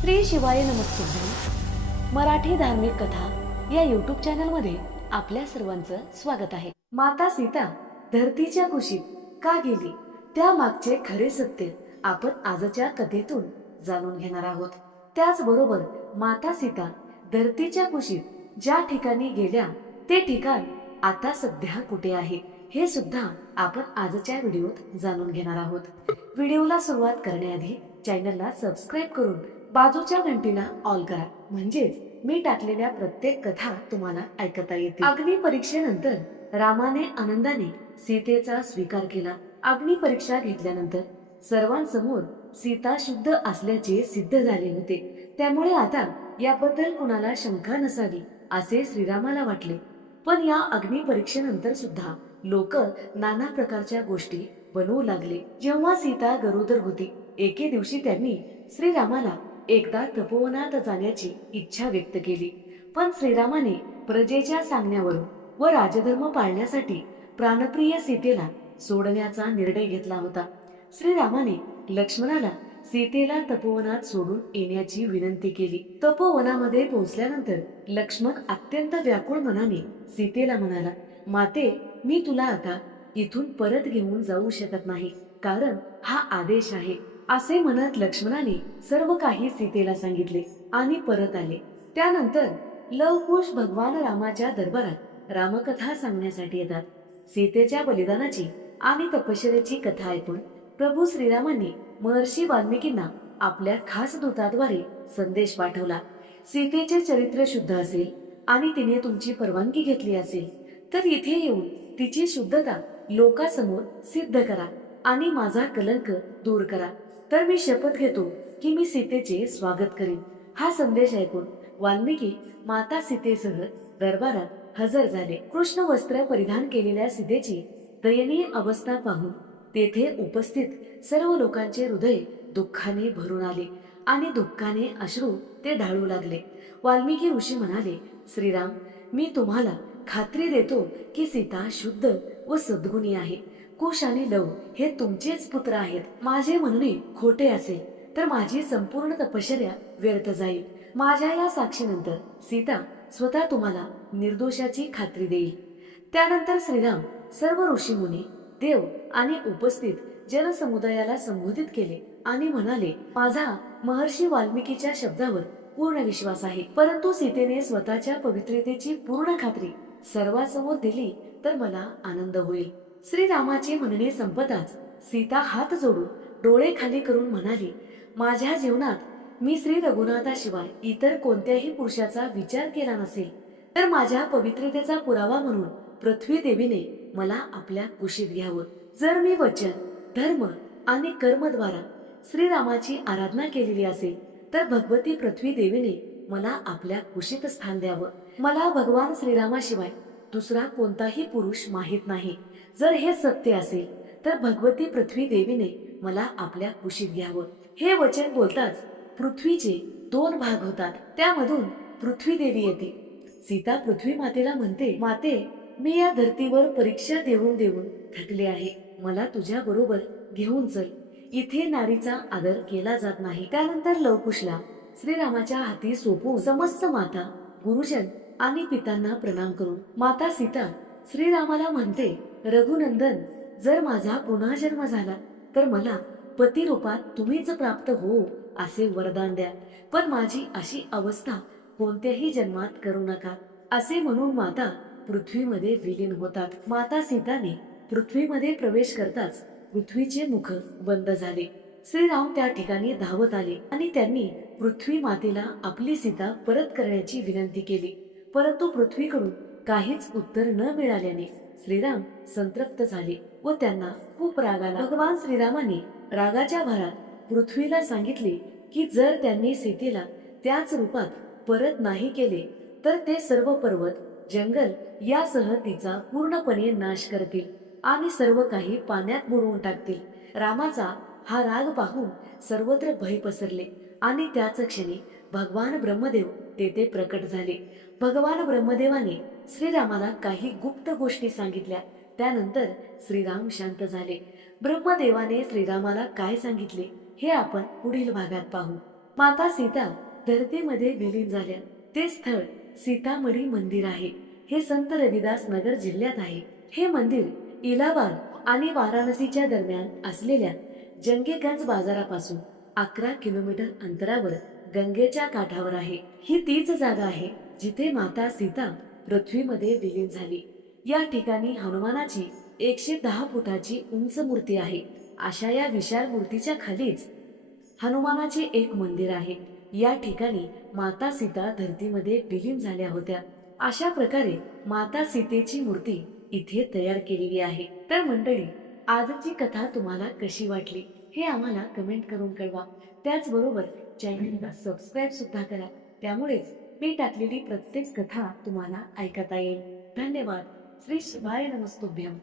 श्री शिवाय नमस्कार मराठी धार्मिक कथा या यूट्यूब चॅनलमध्ये आपल्या सर्वांचं स्वागत आहे. माता सीता धरतीच्या कुशीत का गेली? त्या मागचे खरे सत्य आपण आजच्या कथेतून जाणून घेणार आहोत. त्याचबरोबर माता सीता धरतीच्या कुशीत ज्या ठिकाणी गेल्या ते ठिकाण आता सध्या कुठे आहे? हे सुद्धा आपण आजच्या व्हिडिओत जाणून घेणार आहोत. व्हिडिओला सुरुवात करण्याआधी चॅनलला सबस्क्राईब करून बाजूच्या घंटीना ऑल करा. म्हणजेच मी टाकलेल्या प्रत्येक कथा तुम्हाला ऐकता येतील. अग्नी परीक्षेनंतर रामाने आनंदाने सीतेचा स्वीकार केला. अग्निपरीक्षा घेतल्यानंतर सर्वांसमोर सीता शुद्ध असल्याचे सिद्ध झाले होते. त्यामुळे आता याबद्दल कुणाला शंका नसावी असे श्रीरामाला वाटले. पण या अग्नी परीक्षेनंतर सुद्धा लोक नाना प्रकारच्या गोष्टी बनवू लागले. जेव्हा सीता गरोदर होती एके दिवशी त्यांनी श्रीरामाला एकदा तपोवनात जाण्याची इच्छा व्यक्त केली. पण श्रीरामाने प्रजेच्या सांगण्यावरून व राजधर्म पाळण्यासाठी प्राणप्रिय सीतेला सोडण्याचा निर्णय घेतला होता. श्रीरामाने लक्ष्मणाला सीतेला तपोवनात सोडून येण्याची विनंती केली. तपोवनामध्ये पोहोचल्यानंतर लक्ष्मण अत्यंत व्याकुळ मनाने सीतेला म्हणाला माते मी तुला आता इथून परत घेऊन जाऊ शकत नाही. कारण हा आदेश आहे. असे म्हणत लक्ष्मणाने सर्व काही सीतेला सांगितले आणि परत आले. त्यानंतर लवकुश भगवान रामाच्या दरबारात रामकथा सांगण्यासाठी येतात. सीतेच्या बलिदानाची आणि तपश्चर्याची कथा ऐकून प्रभू श्रीरामांनी महर्षी वाल्मिकींना आपल्या खास दूताद्वारे संदेश पाठवला. सीतेचे चरित्र शुद्ध असेल आणि तिने तुमची परवानगी घेतली असेल तर इथे येऊन तिची शुद्धता लोकासमोर सिद्ध करा. आणि माझा कलंक दूर करा. तर मी शपथ घेतो की मी सीतेचे स्वागत करीन. हा संदेश ऐकून वाल्मिकी माता सीतेसह दरबारात हजर झाले. कृष्ण वस्त्र परिधान केलेल्या सीतेची दयनीय अवस्था पाहून तेथे उपस्थित सर्व लोकांचे हृदय दुःखाने भरून आले आणि दुःखाने अश्रू ते ढाळू लागले. वाल्मिकी ऋषी म्हणाले श्रीराम मी तुम्हाला खात्री देतो की सीता शुद्ध व सद्गुणी आहे. कुश आणि लव हे तुमचेच पुत्र आहेत. माझे म्हणणे खोटे असेल तर माझी संपूर्ण तपश्चर्या व्यर्थ जाईल. माझ्या या साक्षीनंतर सीता स्वतः तुम्हाला निर्दोषाची खात्री देईल. त्यानंतर श्रीराम सर्व ऋषीमुनी देव आणि उपस्थित जनसमुदायाला संबोधित केले आणि म्हणाले माझा महर्षी वाल्मिकीच्या शब्दावर पूर्ण विश्वास आहे. परंतु सीतेने स्वतःच्या पवित्रतेची पूर्ण खात्री सर्वांसमोर दिली तर मला आनंद होईल. श्रीरामाचे म्हणणे संपताच सीता हात जोडून डोळे खाली करून म्हणाली माझ्या जीवनात मी श्री रघुनाथाशिवाय इतर कोणत्याही पुरुषाचा विचार केला नसेल तर माझ्या पवित्रतेचा पुरावा म्हणून पृथ्वी देवीने मला आपल्या कुशीत घ्यावं. जर मी वचन धर्म आणि कर्मद्वारा श्रीरामाची आराधना केलेली असेल तर भगवती पृथ्वी देवीने मला आपल्या कुशीत स्थान द्यावं. मला भगवान श्रीरामाशिवाय दुसरा कोणताही पुरुष माहीत नाही. जर हे सत्य असेल तर भगवती पृथ्वी देवीने मला आपल्या कुशीत घ्यावं. हे वचन बोलताच पृथ्वीचे दोन भाग होतात. त्यामधून पृथ्वी देवी येते. सीता पृथ्वी मातेला म्हणते माते मी या धर्तीवर परीक्षा देऊन देऊन थकले आहे. मला तुझ्या बरोबर घेऊन चल. इथे नारीचा आदर केला जात नाही. त्यानंतर लवकुशला श्रीरामाच्या हाती सोपवून समस्त माता गुरुजन आणि पितांना प्रणाम करून माता सीता श्रीरामाला म्हणते रघुनंदन जर माझा पुन्हा जन्म झाला तर मला पती रूपात तुम्हीच प्राप्त हो असे वरदान द्या. पण माझी अशी अवस्था कोणत्याही जन्मात करू नका असे म्हणून माता पृथ्वीमध्ये विलीन होतात. माता सीताने पृथ्वीमध्ये प्रवेश करताच पृथ्वीचे मुख बंद झाले. श्रीराम त्या ठिकाणी धावत आले आणि त्यांनी पृथ्वी मातेला आपली सीता परत करण्याची विनंती केली. परंतु पृथ्वीकडून काहीच उत्तर न मिळाल्याने श्रीराम संतप्त झाले व त्यांना खूप राग आला. भगवान श्रीरामाने रागाच्या भारात पृथ्वीला सांगितले की जर त्यांनी सीतेला त्याच रूपात परत नाही केले तर ते सर्व पर्वत जंगल यासह तिचा पूर्णपणे नाश करतील आणि सर्व काही पाण्यात बुडवून टाकतील. रामाचा हा राग पाहून सर्वत्र भय पसरले आणि त्याच क्षणी भगवान ब्रह्मदेव तेथे प्रकट झाले. भगवान ब्रह्मदेवाने श्रीरामाला काही गुप्त गोष्टी सांगितल्या. त्यानंतर श्रीराम शांत झाले. ब्रह्मदेवाने श्रीरामाला काय सांगितले हे आपण पुढील भागात पाहू. माता सीता धरतीमध्ये विलीन झाल्या. ते स्थळ सीतामढी मंदिर आहे. हे संत रविदास नगर जिल्ह्यात आहे. हे मंदिर इलाहाबाद आणि वाराणसीच्या दरम्यान असलेल्या जंगेगंज बाजारापासून अकरा किलोमीटर अंतरावर गंगेच्या काठावर आहे. ही तीच जागा आहे जिथे माता सीता पृथ्वीमध्ये विलीन झाली. या ठिकाणी हनुमानाची एकशे दहा फुटाची उंच मूर्ती आहे. अशा या विशाल मूर्तीच्या खालीच हनुमानाचे एक मंदिर आहे. या ठिकाणी माता सीता धरतीमध्ये विलीन झाल्या होत्या. अशा प्रकारे माता सीतेची मूर्ती इथे तयार केलेली आहे. तर मंडळी आजची कथा तुम्हाला कशी वाटली हे आम्हाला कमेंट करून कळवा. त्याचबरोबर चॅनलला सबस्क्राईब सुद्धा करा. त्यामुळेच मी टाकलेली प्रत्येक कथा तुम्हाला ऐकता येईल. धन्यवाद. श्री शिवाय नमस्तुभ्यम.